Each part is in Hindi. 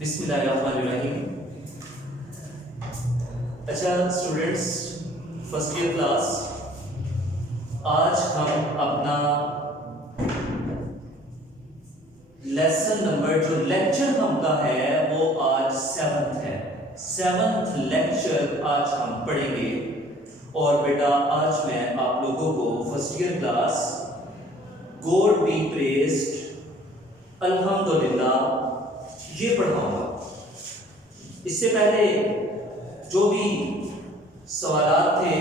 बिस्मिल्लाहिर्रहमानिर्रहीम। अच्छा स्टूडेंट्स, फर्स्ट ईयर क्लास, आज हम अपना लेसन नंबर जो लेक्चर हमका है वो आज 7th है। 7th लेक्चर आज हम पढ़ेंगे। और बेटा आज मैं आप लोगों को first year class God B praised अल्हम्दुलिल्लाह ये पढ़ाऊंगा। इससे पहले जो भी सवालात थे,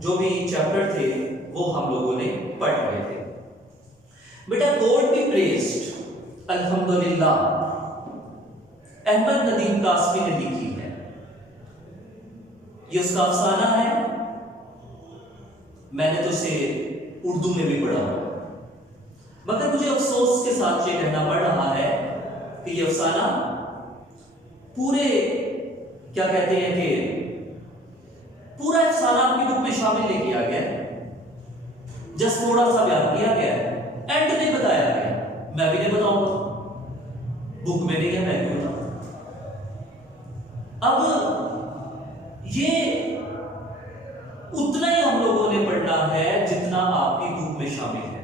जो भी चैप्टर थे, वो हम लोगों ने पढ़ रहे थे। बेटा गॉड बी प्रेज्ड अल्हम्दुलिल्लाह अहमद नदीम कासमी ने लिखी है। ये उसका अफसाना है। मैंने तो इसे उर्दू में भी पढ़ा हुआ, मगर मुझे अफसोस के साथ ये कहना पड़ रहा है कि ये अफसाना पूरे क्या कहते हैं कि पूरा अफसाना आपकी बुक में शामिल नहीं किया गया, जस्ट थोड़ा सा बयान किया गया, एंड नहीं बताया गया। मैं भी नहीं बताऊंगा, बुक में नहीं है, मैं भी बताऊंगा। अब ये उतना ही हम लोगों ने पढ़ना है जितना आपकी बुक में शामिल है।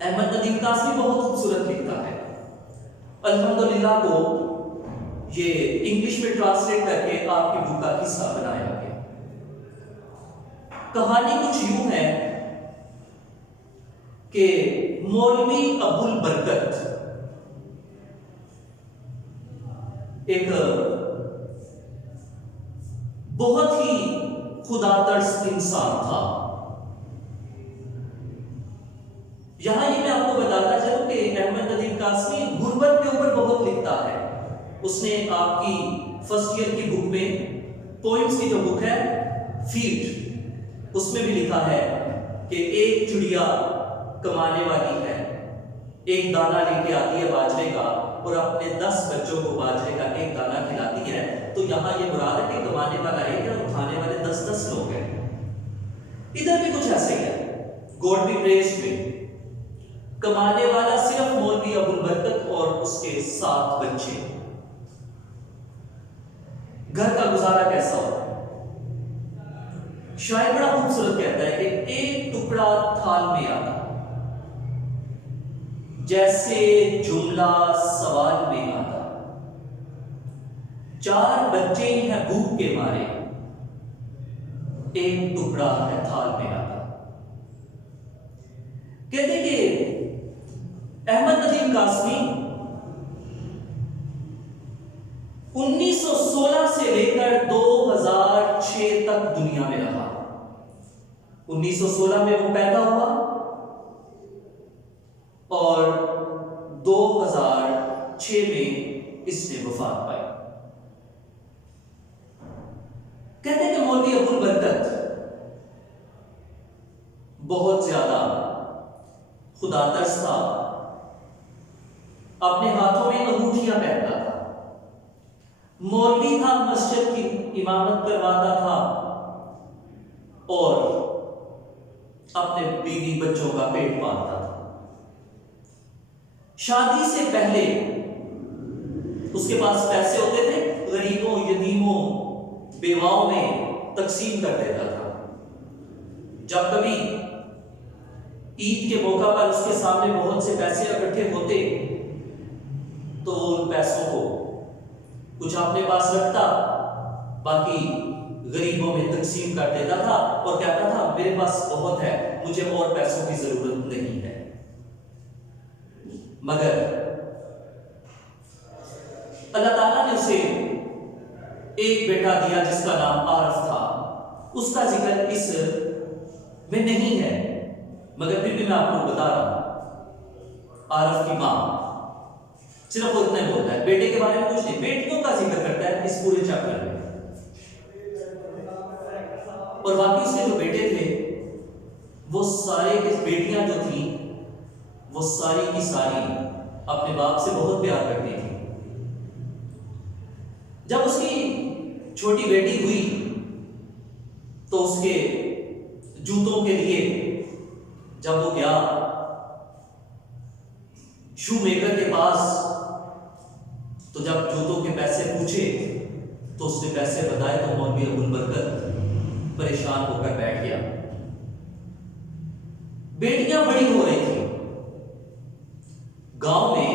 अहमद नदीम कासमी बहुत खूबसूरत लिखता है। अल्हम्दुलिल्लाह को ये इंग्लिश में ट्रांसलेट करके आपकी बुक का हिस्सा बनाया गया। कहानी कुछ यूं है कि मौलवी अबुल बरकत एक बहुत ही खुदातर्स इंसान था। यहां ये मैं आपको बताता चलूं कि अहमद नदीम कासमी गुर्बत के ऊपर बहुत लिखता है। उसने आपकी फर्स्ट ईयर की बुक में पोइम्स की जो बुक है फीट, उसमें भी लिखा है कि एक चिड़िया कमाने वाली है, एक दाना लेके आती है बाजरे का और अपने 10 बच्चों को बाजरे का एक दाना खिलाती है। तो यहां ये मुराद है कि कमाने वाला एक है और उठाने वाले 10-10 लोग हैं। इधर भी कुछ ऐसे ही है। गॉड बी प्रेज्ड में कमाने वाला सिर्फ मौलवी अबुल बरकत और उसके 7 बच्चे। घर का गुजारा कैसा होता है? शायर बड़ा खूबसूरत कहता है कि एक टुकड़ा थाल में आता जैसे जुमला सवाल में आता, 4 बच्चे हैं भूख के मारे, एक टुकड़ा है थाल में आता। कहते कि अहमद नदीम कासमी 1916 से लेकर 2006 तक दुनिया में रहा। 1916 में वो पैदा हुआ और 2006 में इसने वफात पाई। कहते हैं कि मौलवी अबुल बरकत बहुत ज्यादा खुदातर्स था। अपने हाथों में अंगूठियां पहनता था, मौलवी था, मस्जिद की इमामत करवाता था और अपने बीवी बच्चों का पेट पालता था। शादी से पहले उसके पास पैसे होते थे, गरीबों, यतीमों, बेवाओं में तकसीम कर देता था। जब कभी ईद के मौका पर उसके सामने बहुत से पैसे इकट्ठे होते तो उन पैसों को कुछ अपने पास रखता, बाकी गरीबों में तकसीम कर देता था और कहता था मेरे पास बहुत है, मुझे और पैसों की जरूरत नहीं है। मगर अल्लाह ताला ने उसे एक बेटा दिया जिसका नाम आरफ था। उसका जिक्र इस में नहीं है, मगर फिर भी मैं आपको बता रहा हूं। आरफ की मां सिर्फ वो इतना बोलता है, बेटे के बारे में कुछ नहीं। बेटियों का जिक्र करता है इस पूरे चैप्टर में। और बाकी उसके जो बेटे थे वो सारे की बेटियां जो थी वो सारी की सारी अपने बाप से बहुत प्यार करती थी। जब उसकी छोटी बेटी हुई तो उसके जूतों के लिए जब वो गया शू मेकर के पास तो जब जूतों के पैसे पूछे तो उसने पैसे बताए तो मौलवी अबुल बरकत परेशान होकर बैठ गया। बेटियां बड़ी हो रही थी। गांव में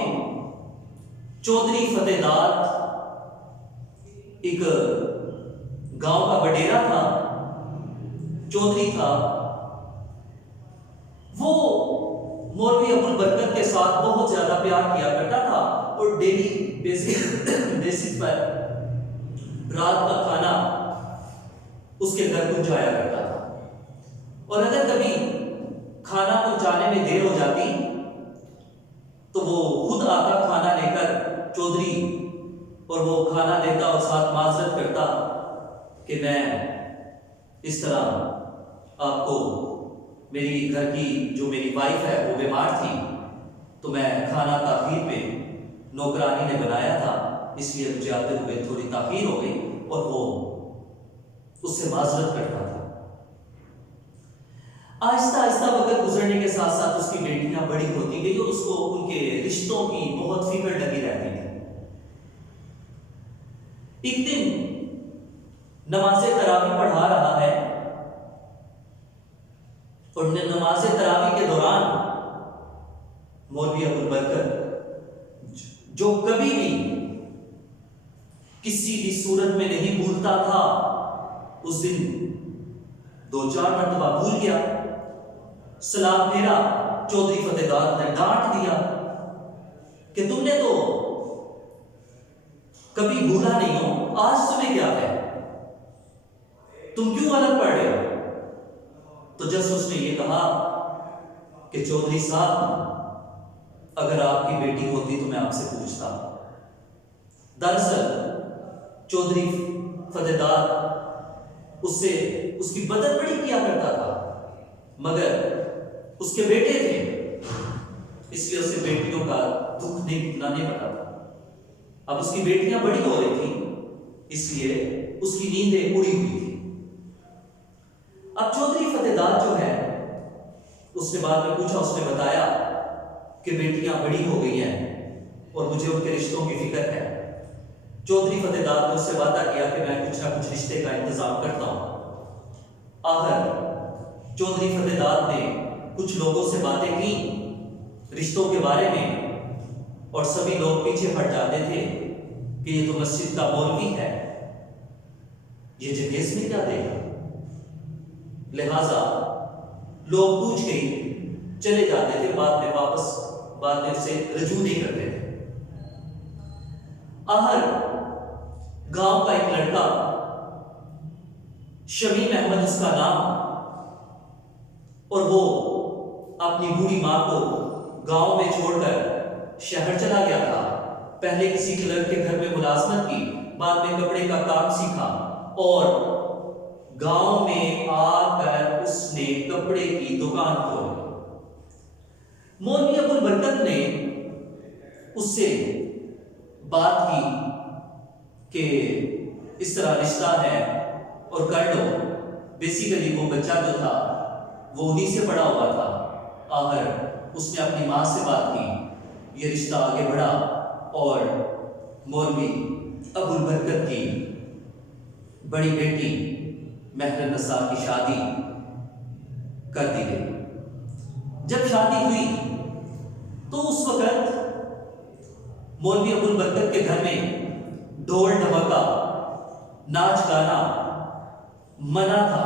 चौधरी फतेहदार एक गांव का वडेरा था, चौधरी था। वो मौलवी अबुल बरकत के साथ बहुत ज्यादा प्यार किया करता था और डेली बेसिस पर रात का खाना उसके घर पहुंचाया करता था। और अगर कभी खाना पहुंचाने में देर हो जाती तो वो खुद आता खाना लेकर चौधरी, और वो खाना देता और साथ माजरत करता कि मैं इस तरह आपको, मेरी घर की जो मेरी वाइफ है वो बीमार थी तो मैं खाना ताखीर में नौकरानी ने बनाया था, इसलिए मुझे आते हुए थोड़ी ताखीर हो गई, और वो उससे माजरत करता था। आहिस्ता आहिस्ता वक्त गुजरने के साथ साथ उसकी बेटियां बड़ी होती गई और उसको उनके रिश्तों की बहुत फिक्र लगी रहती थी। एक दिन नमाज़े तरावी पढ़ा रहा है और नमाज़े तरावी के दौरान मौलवी अबुल बरकत, जो कभी भी किसी भी सूरत में नहीं भूलता था, उस दिन 2-4 मरतबा भूल गया। सलाम फेरा, चौधरी फतेहदार ने डांट दिया कि तुमने तो कभी भूला नहीं हो, आज तुम्हें क्या है, तुम क्यों अलग पड़ रहे हो? तो जस उसने ये कहा कि चौधरी साहब, अगर आपकी बेटी होती तो मैं आपसे पूछता। दरअसल चौधरी फतेहदार उससे उसकी मदद बड़ी किया करता था, मगर उसके बेटे थे, इसलिए उसे बेटियों का दुख नहीं पता था। अब उसकी बेटियां बड़ी हो रही थी, इसलिए उसकी नींदें उड़ी हुई थी। अब चौधरी फतेहदार जो है, उसने बाद में पूछा, उसने बताया कि बेटियां बड़ी हो गई हैं और मुझे उनके रिश्तों की फिक्र है। चौधरी फतेहदार ने उससे वादा किया कि मैं कुछ ना कुछ रिश्ते का इंतजाम करता हूं। आखिर चौधरी फतेहदार ने कुछ लोगों से बातें की रिश्तों के बारे में, और सभी लोग पीछे हट जाते थे कि ये तो मस्जिद का मौलवी है, ये जहेज में क्या देगा। लिहाजा लोग पूछ के चले जाते थे, बाद में उसे रजू नहीं करते थे। आहर गांव का एक लड़का, शमीम अहमद उसका नाम, और वो अपनी बूढ़ी मां को गांव में छोड़कर शहर चला गया था। पहले किसी क्लर्क के घर में मुलाजमत की, बाद में कपड़े का काम सीखा और गांव में आकर उसने कपड़े की दुकान खोली। मौलवी अबुल बरकत ने उससे बात की कि इस तरह रिश्ता है और कर लो। बेसिकली वो बच्चा जो था वो उन्हीं से पड़ा हुआ था। आखिर उसने अपनी माँ से बात की, ये रिश्ता आगे बढ़ा और मौलवी अबुल बरकत की बड़ी बेटी महर नसा की शादी कर दी गई। जब शादी हुई तो उस वक्त मौलवी अबुल बरकत के घर में ढोल ढमका, नाच गाना मना था,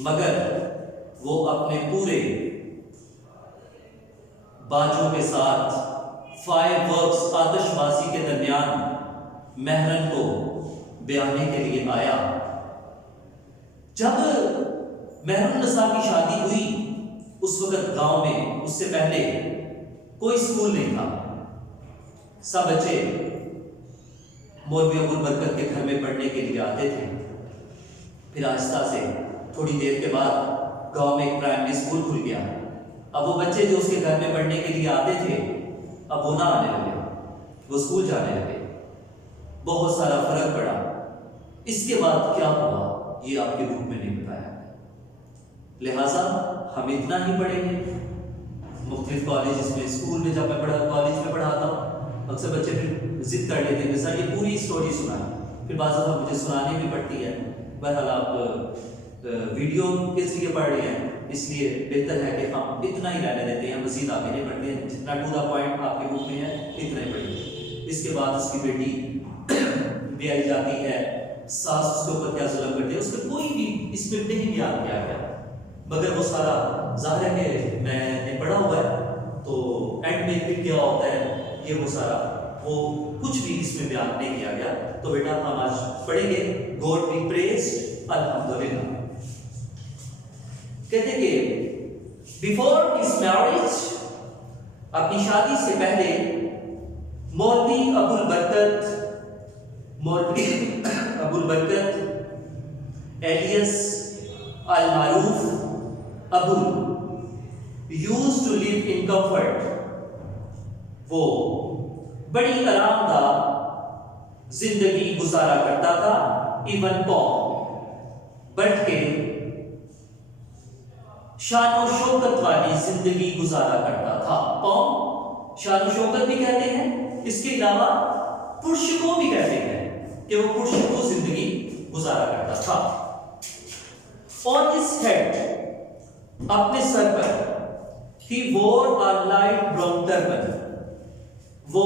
मगर वो अपने पूरे बाजों के साथ फायरवर्क्स आतिशबाजी के दरमियान महरन को ब्याहने के लिए आया। जब महरुन्निसा की शादी हुई उस वक्त गांव में उससे पहले कोई स्कूल नहीं था। सब बच्चे मौलवी अबुल बरकत के घर में पढ़ने के लिए आते थे। फिर आहिस्ता से थोड़ी देर के बाद गांव में एक प्राइमरी स्कूल खुल गया। अब वो बच्चे जो उसके घर में पढ़ने के लिए आते थे अब वो ना आने लगे, वो स्कूल जाने लगे। बहुत सारा फर्क पड़ा। इसके बाद क्या हुआ ये आपके बुक में नहीं बताया, लिहाजा हम इतना ही पढ़ेंगे। मुख्तलिफ कॉलेज में, स्कूल में जब मैं पढ़ा, कॉलेज में पढ़ाता हूँ, अक्सर बच्चे फिर जिद कर लेते हैं कि सर ये पूरी स्टोरी सुनाएं, फिर बाज़ दफ़ा मुझे सुनानी भी पड़ती है। बहरहाल आप वीडियो के जरिए पढ़ रहे हैं, इसलिए बेहतर है कि हम इतना ही रहने देते हैं, मज़ीद आगे नहीं बढ़ते हैं। जितना टू द पॉइंट आपके बुक में है इतना ही पढ़िए। इसके बाद उसकी बेटी भी आई जाती है, सास उसके ऊपर क्या जुल्म करती है, उसमें कोई भी इसमें नहीं बयान किया गया, मगर वो सारा ज़ाहिर है कि मैंने पढ़ा हुआ है, तो एंड में फिर क्या होता है ये वो सारा वो कुछ भी इसमें बयान नहीं किया गया। तो बेटा हम आज पढ़ेंगे गॉड बी प्रेज्ड, अल्हम्दुलिल्लाह। कहते कि बिफोर हिज मैरिज, अपनी शादी से पहले, मौलवी Abul Barkat alias Al Maroof Abul used to live in comfort. वो बड़ी आरामदाह जिंदगी गुजारा करता था। इवन पॉम बढ़ के शानो शौकत वाली जिंदगी गुजारा करता था। पॉम शानो शौकत भी कहते हैं, इसके अलावा पुरुष को भी कहते हैं कि वो पुरुष को जिंदगी गुजारा करता था। ऑन हिज हेड, अपने सर पर, he wore a light brown turban, वो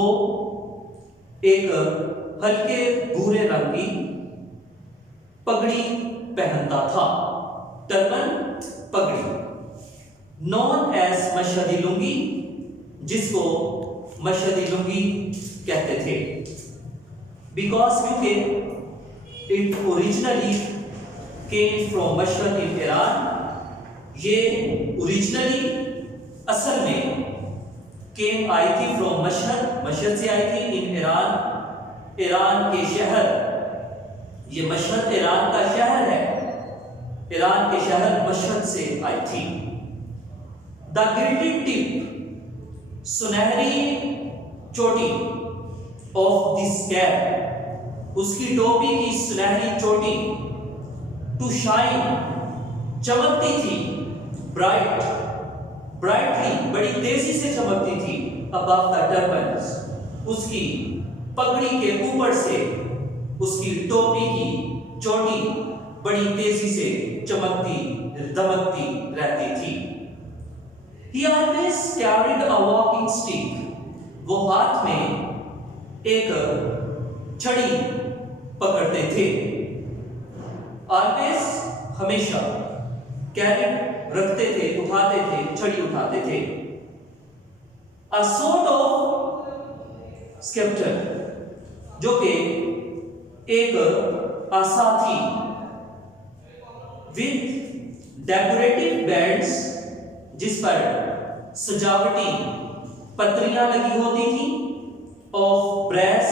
एक हल्के भूरे रंग की पगड़ी पहनता था। टर्बन पगड़ी, नॉन एज मशहदी लुंगी, जिसको मशहदी लुंगी कहते थे। बिकॉज क्योंकि it originally came from Mashhad in Iran, ये ओरिजिनली असल में केम आई थी फ्रॉम मशहद, मशहद से आई थी, इन ईरान, ईरान के शहर, ये मशहद ईरान का शहर है, ईरान के शहर मशहद से आई थी। द गिल्टेड टिप, सुनहरी चोटी, ऑफ दिस कैप, उसकी टोपी की सुनहरी चोटी, टू शाइन, चमकती थी, ब्राइटली, बड़ी तेजी से चमकती थी, अबव द टर्बन्स, उसकी पगड़ी के ऊपर से उसकी टोपी की चोटी बड़ी तेजी से चमकती दमकती रहती थी। He always carried a walking stick, वो हाथ में एक छड़ी पकड़ते थे। Always, हमेशा, कैरी रखते थे, उठाते थे, छड़ी उठाते थे। A sort of scepter, जो कि एक आसा थी, with decorative bands, जिस पर सजावटी पत्रियां लगी होती थी, of brass,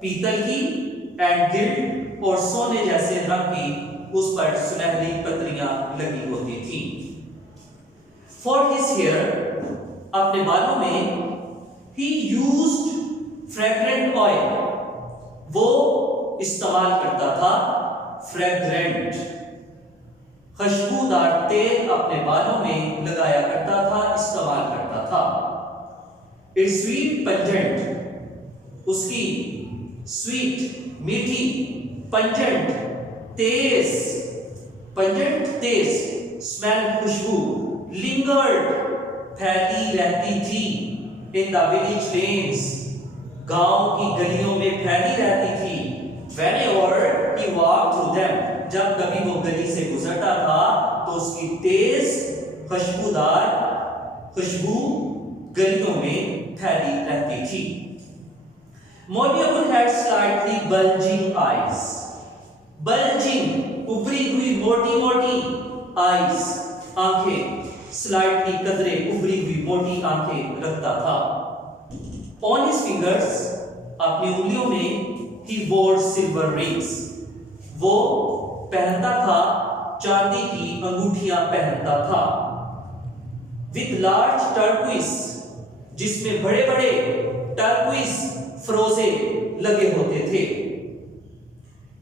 पीतल की, and gilt, और सोने जैसे रंग की उस पर सुनहरी पत्रियां लगी होती थी। For his hair, अपने बालों में, he used fragrant oil, वो इस्तेमाल करता था fragrant, खुशबूदार तेल अपने बालों में लगाया करता था, इस्तेमाल करता था। It's sweet pungent, उसकी स्वीट मीठी, पंजेंट तेज, पंजेंट तेज, स्मेल खुशबू, लिंगर्ड फैली रहती थी, इन द विलेज लेन्स, गांव की गलियों में फैली रहती थी। Whenever he walked through them, जब कभी वो गली से गुजरता था तो उसकी तेज खुशबूदार खुशबू गलियों में फैली रहती थी। मौलवी Abul had slightly bulging eyes, bulging, उभरी हुई मोटी मोटी, eyes, आंखें, slightly कदरे उभरी हुई मोटी आंखें रखता था। On his fingers, अपनी उंगलियों में, he wore silver rings, वो पहनता था चांदी की अंगूठियां पहनता था। With large turquoise, जिसमें बड़े बड़े टर्क्विस फ्रोजे लगे होते थे।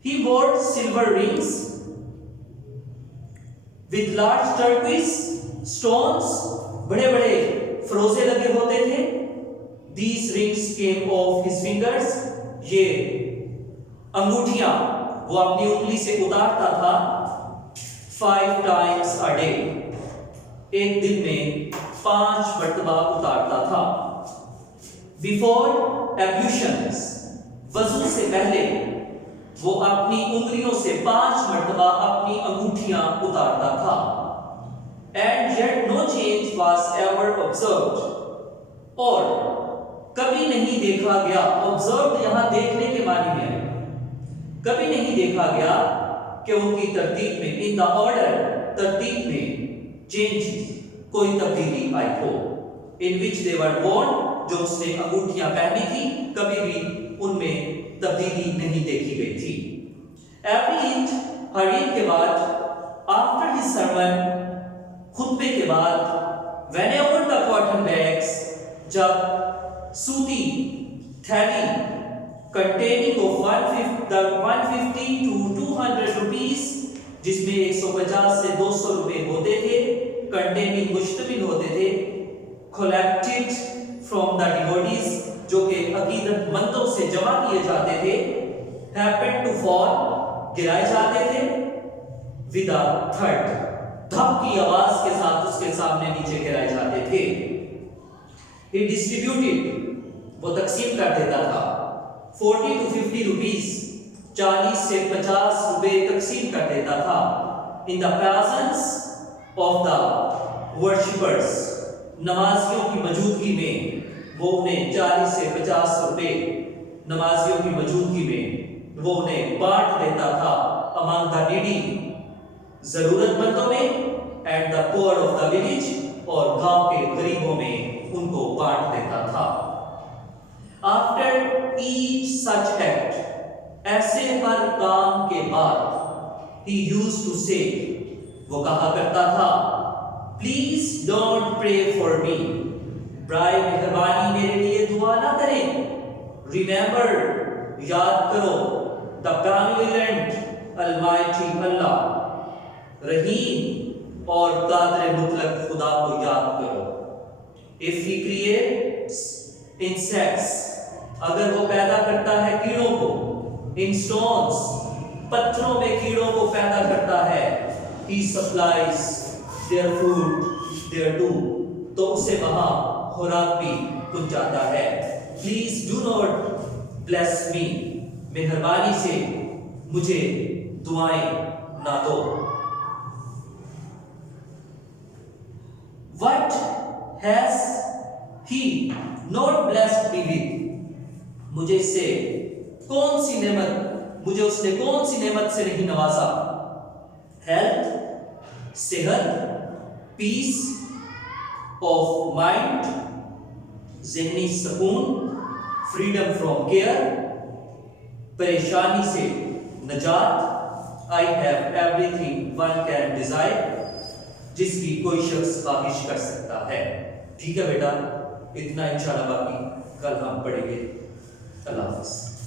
He wore silver rings with large turquoise stones, बड़े बड़े फ्रोजे लगे होते थे। These rings came off his fingers. ये अंगूठियां वो अपनी उंगली से उतारता था 5 times a day. एक दिन में 5 मर्तबा उतारता था. Before ablutions, वजू से पहले वो अपनी उंगलियों से 5 मर्तबा अपनी अंगूठियां उतारता था. And yet no change was ever observed. और कभी नहीं देखा गया. Observed यहां देखने के मानी में है. कभी नहीं देखा गया कि उनकी तरतीब में, इन द ऑर्डर, तरतीब में चेंज, कोई तब्दीली आई हो. इन विच दे वर बोर्न, जो उसने अंगूठियां पहनी थी, कभी भी उनमें तब्दीली नहीं देखी गई थी. एवरी ईद, हर ईद के बाद, आफ्टर हिज सर्मन, खुतबे के बाद, व्हेनेवर द कॉटन बैग्स, जब सूती थैली containing of 150 to 200 rupees, जिसमें 150 से 200 रुपए होते थे, containing मुश्तमिल होते थे, collected from the devotees, जो कि अकीदतमंदों से जमा किए जाते थे, happened to fall, गिराए जाते थे, with a thud, धप की आवाज के साथ उसके सामने नीचे गिराए जाते थे. He distributed, वो तकसीम कर देता था, 40 to 50 rupees, 40 से 50 रुपए तकसीम कर देता था. In the presence of the worshippers, नमाजियों की मौजूदगी में वो उन्हें 40 से 50 रुपए, नमाजियों की मौजूदगी में वो उन्हें बांट देता था. Among the needy, जरूरतमंदों में, and the poor of the village, और गांव के गरीबों में उनको बांट देता था. After each such act, ऐसे हर काम के बाद, he used to say, वो कहा करता था, please don't pray for me, बराए मेहरबानी मेरे लिए दुआ ना करें. Remember, याद करो, the benevolent Almighty Allah, रहीम और कादिर मुतलक खुदा को याद करो. If he creates insects, अगर वो पैदा करता है कीड़ों को, in stones, पत्थरों में कीड़ों को पैदा करता है, he supplies their food there too, तो उसे वहां खुराक भी पहुंचाता है. Please do not bless me, मेहरबानी से मुझे दुआएं ना दो. What has he not blessed me with? मुझे इससे कौन सी नेमत, मुझे उसने कौन सी नेमत से नहीं नवाजा? हेल्थ, सेहत, पीस ऑफ माइंड, ज़हनी सुकून, फ्रीडम फ्रॉम केयर, परेशानी से नजात. I have everything one can desire, जिसकी कोई शख्स ख्वाहिश कर सकता है. ठीक है बेटा, इतना इंशाल्लाह, बाकी कल हम पढ़ेंगे. अल्लाह हाफ़िज़.